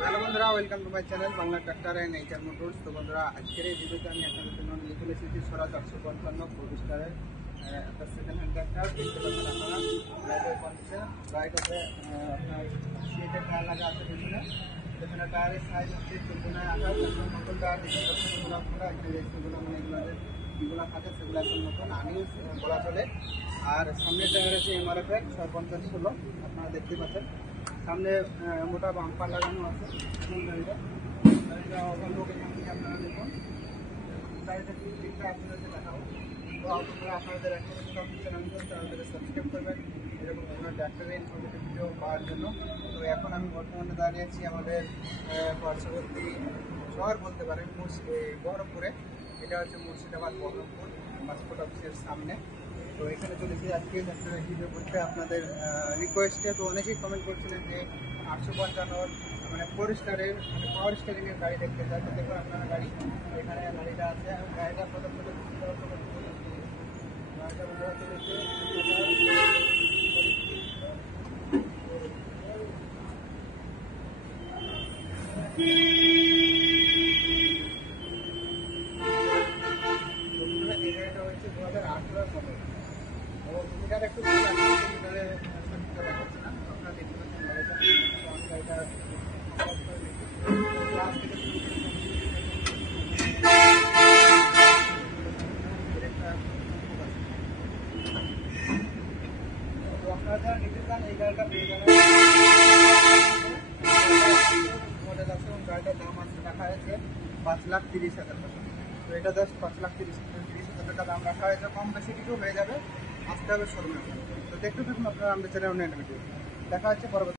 Hello বন্ধুরা, welcome to my channel Bangla tractor and nature motors. তো বন্ধুরা, আজকের এই ভিডিওতে আমি আপনাদের জন্য নিয়ে চলে এসেছি স্বরাজ 855 4 স্টারের একটা সেকেন্ড হ্যান্ড ট্রাক্টর। দেখতে পাচ্ছেন আপনারা রাইডের কন্ডিশন। রাইড হচ্ছে আপনার সিটের টায়ার লাগা আছে পেছনে টায়ারের সাইজ হচ্ছে 14.28, নতুন টায়ার দেখতে পাচ্ছেন আপনারা। যেগুলো মানে যেগুলো থাকে সেগুলো একদম নতুন আনইউজ বলা চলে। আর সামনের টায়ার আছে MRF এর 650/16, আপনারা দেখতে পাচ্ছেন। সামনে মোটা বাম্পার লাগানো আছে গাড়িটা ওভারলোক। এখান থেকে আপনারা দেখুন গাড়িটা কি দিকটা আপনাদেরকে দেখাবো। তো আপনারা আপনাদের এখন চ্যানেল তাদেরকে সাবস্ক্রাইব করবেন এরকম কোনো ট্র্যাক্টরের ইনফরমেটিভ ভিডিও পাওয়ার জন্য। তো এখন আমি বর্তমানে দাঁড়িয়ে আছি আমাদের পার্শ্ববর্তী শহর বলতে পারেন বহরমপুরে। এটা হচ্ছে মুর্শিদাবাদ বহরমপুর পাসপোর্ট অফিসের সামনে। তো এখানে চলেছি আজকে ট্র্যাক্টরের ভিডিও করতে আপনাদের রিকোয়েস্টে। তো অনেকেই কমেন্ট করছিলেন যে 855 মানে 4 স্টারের মানে পাওয়ার স্টারিংয়ের গাড়ি দেখতে চাই। তো দেখুন আপনারা গাড়ি এখানে গাড়িটা আছে। গাড়িটা প্রথম এই গাড়িটা হচ্ছে 2018 মডেল। এবং মিটার একটু মিটারে দেখাচ্ছে না, আপনারা দেখতে পাচ্ছেন গাড়িটা আপনারা যারা নিতে চান এই গাড়িটা পেয়ে যাবেন। মডেল আছে এবং গাড়িটার দাম রাখা হয়েছে 5,30,000 টাকা। তো এটা জাস্ট 5,30,000 টাকা দাম রাখা হয়েছে। কম বেশি কিছু হয়ে যাবে, আসতে হবে শোরুমে। তো দেখতে থাকুন আপনারা আমাদের চ্যানেল অন্য ভিডিও। দেখা হচ্ছে পরবর্তী।